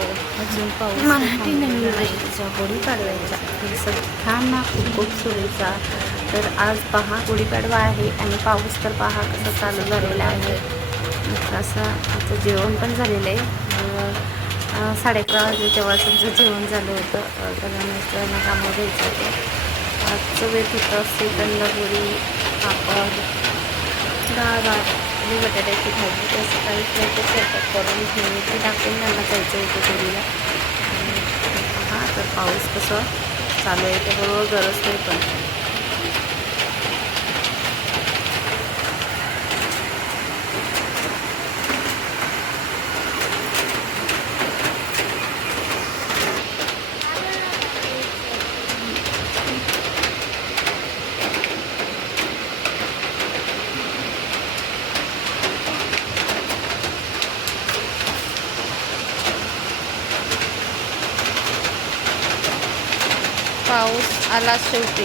अजून पाऊस मराठी नवीन वर्षाच्या गुढीपाडव्याच्या सगळ्यांना खूप खूप शुभेच्छा. तर आज पहा गुढीपाडवा आहे आणि पाऊस तर पहा कसा चालू झालेला आहे. असं आमचं जेवण पण झालेलं आहे. 11:30 वाजले तेव्हा तुमचं जेवण झालं होतं. त्याला मिस्टरांना कामं घ्यायचं होतं. आजचं वेट होतं श्रीखंड, पुरी, पापड, डाळ भात आणि बटाट्याची भाजी. तर सकाळी ते स्वयंपाक करून घेऊन टाकून त्यांना जायचं होतं पुरीला. हा तर पाऊस कसं चालू आहे त्याबरोबर गरज नाही पण पाऊस आला शेवटी.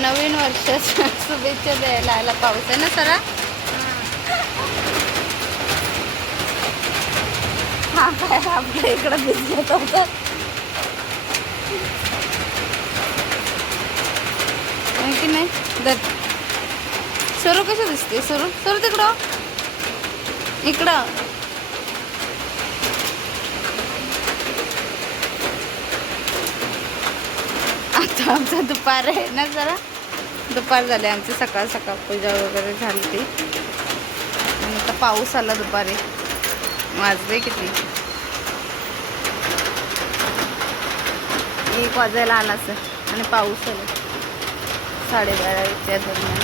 नवीन वर्षाच्या शुभेच्छा द्यायला आला पाऊस आहे ना सरा. हा काय आपल्या इकडं भिजत होतं की नाही. सरू कसं दिसते. सरू सरू तिकडं इकडं. आता आमचा दुपार आहे ना जरा. दुपार झाले आमची. सकाळ सकाळ पूजा वगैरे झाली ती आणि आता पाऊस आला दुपारी. वाजले किती 1 वाजायला आला असं आणि पाऊस आला 12:30च्या दरम्यान.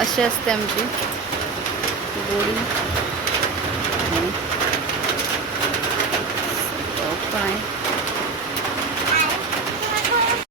अशी असते आमची गोडी पण आहे.